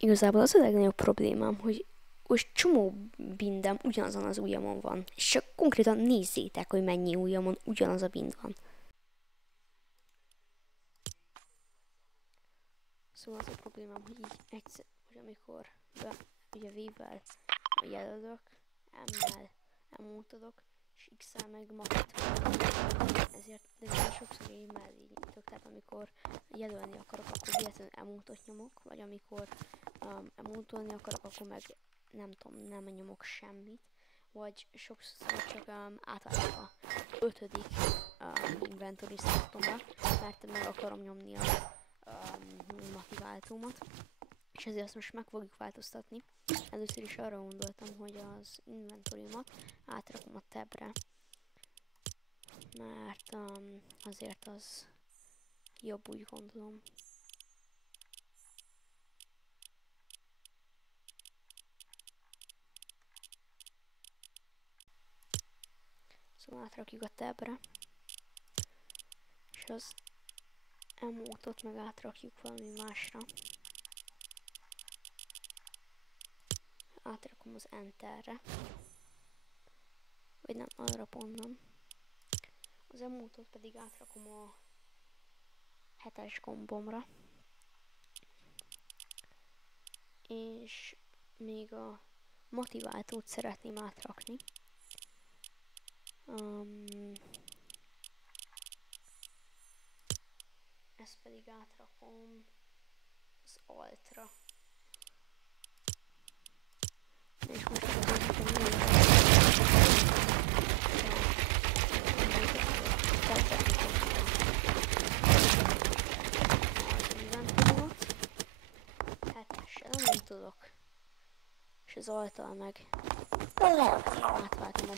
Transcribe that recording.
igazából az a legnagyobb problémám, hogy most csomó bindem ugyanazon az ujjamon van. És csak konkrétan nézzétek, hogy mennyi ujjamon ugyanaz a bind van. Szóval az a problémám, hogy így egyszer, hogy amikor ugye V-vel jelölök, M-mel emultodok, és X-el meg matit. Ezért sokszor én mellé nyitok, tehát amikor jelölni akarok, akkor véletlenül emultot nyomok, vagy amikor emultolni akarok, akkor meg nem tudom, nem nyomok semmit, vagy sokszor csak átváltok a 5. inventory slottomra, mert meg akarom nyomni a motiváltómat, és ezért azt most meg fogjuk változtatni. Először is arra gondoltam, hogy az inventoriumat átrakom a tabbre, mert azért az jobb, úgy gondolom. Szóval átrakjuk a tabbre, és az emote-ot meg átrakjuk valami másra. Átrakom az enterre, vagy nem, arra pont nem. Az emote-ot pedig átrakom a 7-es gombomra. És még a motiváltót szeretném átrakni. Ezt pedig átrakom az altra. És most nem tudok. És az altal meg átváltom a